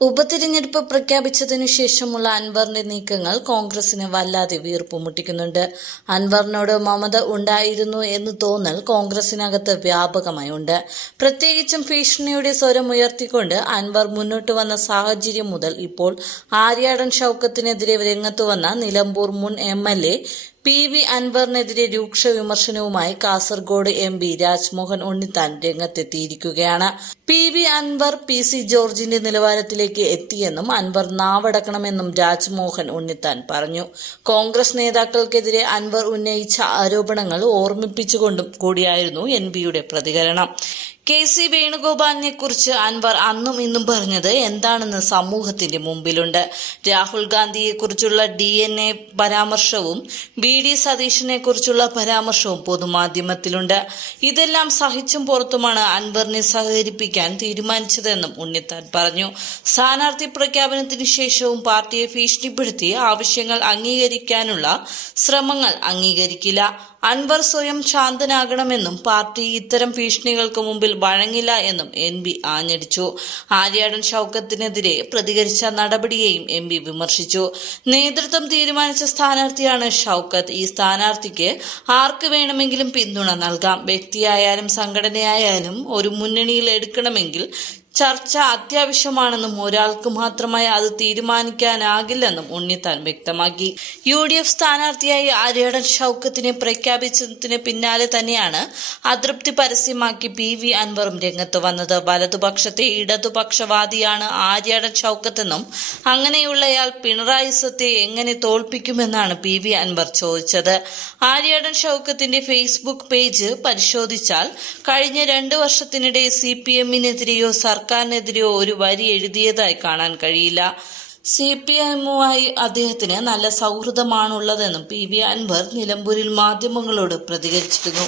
ഉപതിരഞ്ഞെടുപ്പ് പ്രഖ്യാപിച്ചതിനു ശേഷമുള്ള അൻവറിന്റെ നീക്കങ്ങൾ കോൺഗ്രസിന് വല്ലാതെ വീർപ്പുമുട്ടിക്കുന്നുണ്ട് അൻവറിനോട് മമത ഉണ്ടായിരുന്നു എന്ന് തോന്നൽ കോൺഗ്രസിനകത്ത് വ്യാപകമായി ഉണ്ട് പ്രത്യേകിച്ചും ഭീഷണിയുടെ സ്വരം ഉയർത്തിക്കൊണ്ട് അൻവർ മുന്നോട്ട് വന്ന സാഹചര്യം മുതൽ ഇപ്പോൾ ആര്യാടൻ ഷൌക്കത്തിനെതിരെ രംഗത്ത് വന്ന നിലമ്പൂർ മുൻ M L A P V അൻവറിനെതിരെ രൂക്ഷ വിമർശനവുമായി കാസർഗോഡ് എം പി രാജ്മോഹൻ ഉണ്ണിത്താൻ രംഗത്തെത്തിയിരിക്കുകയാണ്. P V Anvar P C ജോർജിന്റെ നിലവാരത്തിലേക്ക് എത്തിയെന്നും അൻവർ നാവടക്കണമെന്നും രാജ്മോഹൻ ഉണ്ണിത്താൻ പറഞ്ഞു. കോൺഗ്രസ് നേതാക്കൾക്കെതിരെ അൻവർ ഉന്നയിച്ച ആരോപണങ്ങൾ ഓർമ്മിപ്പിച്ചുകൊണ്ടും കൂടിയായിരുന്നു എൻ പിയുടെ പ്രതികരണം. കെ സി വേണുഗോപാലിനെ കുറിച്ച് അൻവർ അന്നും ഇന്നും പറഞ്ഞത് എന്താണെന്ന് സമൂഹത്തിന്റെ മുമ്പിലുണ്ട്. രാഹുൽ ഗാന്ധിയെ കുറിച്ചുള്ള ഡി എൻ എ പരാമർശവും ബി ഡി സതീഷിനെ കുറിച്ചുള്ള പരാമർശവും പൊതുമാധ്യമത്തിലുണ്ട്. ഇതെല്ലാം സഹിച്ചും പുറത്തുമാണ് അൻവറിനെ സഹകരിപ്പിക്കാൻ തീരുമാനിച്ചതെന്നും ഉണ്ണിത്താൻ പറഞ്ഞു. സ്ഥാനാർത്ഥി പ്രഖ്യാപനത്തിന് ശേഷവും പാർട്ടിയെ ഭീഷണിപ്പെടുത്തി ആവശ്യങ്ങൾ അംഗീകരിക്കാനുള്ള ശ്രമങ്ങൾ അംഗീകരിക്കില്ല. അൻവർ സ്വയം ശാന്തനാകണമെന്നും പാർട്ടി ഇത്തരം ഭീഷണികൾക്ക് മുമ്പിൽ വഴങ്ങില്ല എന്നും എൻ ബി ആഞ്ഞടിച്ചു. ആര്യാടൻ ഷൌക്കത്തിനെതിരെ പ്രതികരിച്ച നടപടിയെയും എം പി വിമർശിച്ചു. നേതൃത്വം തീരുമാനിച്ച സ്ഥാനാർത്ഥിയാണ് ഷൌക്കത്ത്. ഈ സ്ഥാനാർത്ഥിക്ക് ആർക്ക് വേണമെങ്കിലും പിന്തുണ നൽകാം. വ്യക്തിയായാലും സംഘടനയായാലും ഒരു മുന്നണിയിൽ എടുക്കണമെങ്കിൽ ചർച്ച അത്യാവശ്യമാണെന്നും ഒരാൾക്ക് മാത്രമായി അത് തീരുമാനിക്കാനാകില്ലെന്നും ഉണ്ണിത്താൻ വ്യക്തമാക്കി. യു ഡി എഫ് സ്ഥാനാർത്ഥിയായി ആര്യടൻ ഷൌക്കത്തിനെ പ്രഖ്യാപിച്ചതിന് പിന്നാലെ തന്നെയാണ് അതൃപ്തി പരസ്യമാക്കി പി വി അൻവറും രംഗത്ത് വന്നത്. വലതുപക്ഷത്തെ ഇടതുപക്ഷവാദിയാണ് ആര്യാടൻ ഷൌക്കത്തെന്നും അങ്ങനെയുള്ളയാൾ പിണറായി സത്തെ എങ്ങനെ തോൽപ്പിക്കുമെന്നാണ് പി വി അൻവർ ചോദിച്ചത്. ആര്യാടൻ ഷൌക്കത്തിന്റെ ഫേസ്ബുക്ക് പേജ് പരിശോധിച്ചാൽ കഴിഞ്ഞ രണ്ട് വർഷത്തിനിടെ സി പി എമ്മിനെതിരെയോ സർക്കാരിനെതിരെയോ ഒരു വരി എഴുതിയതായി കാണാൻ കഴിയില്ല. സി പി എമ്മുമായി അദ്ദേഹത്തിന് നല്ല സൗഹൃദമാണുള്ളതെന്നും പി വി അൻവർ നിലമ്പൂരിൽ മാധ്യമങ്ങളോട് പ്രതികരിച്ചിരുന്നു.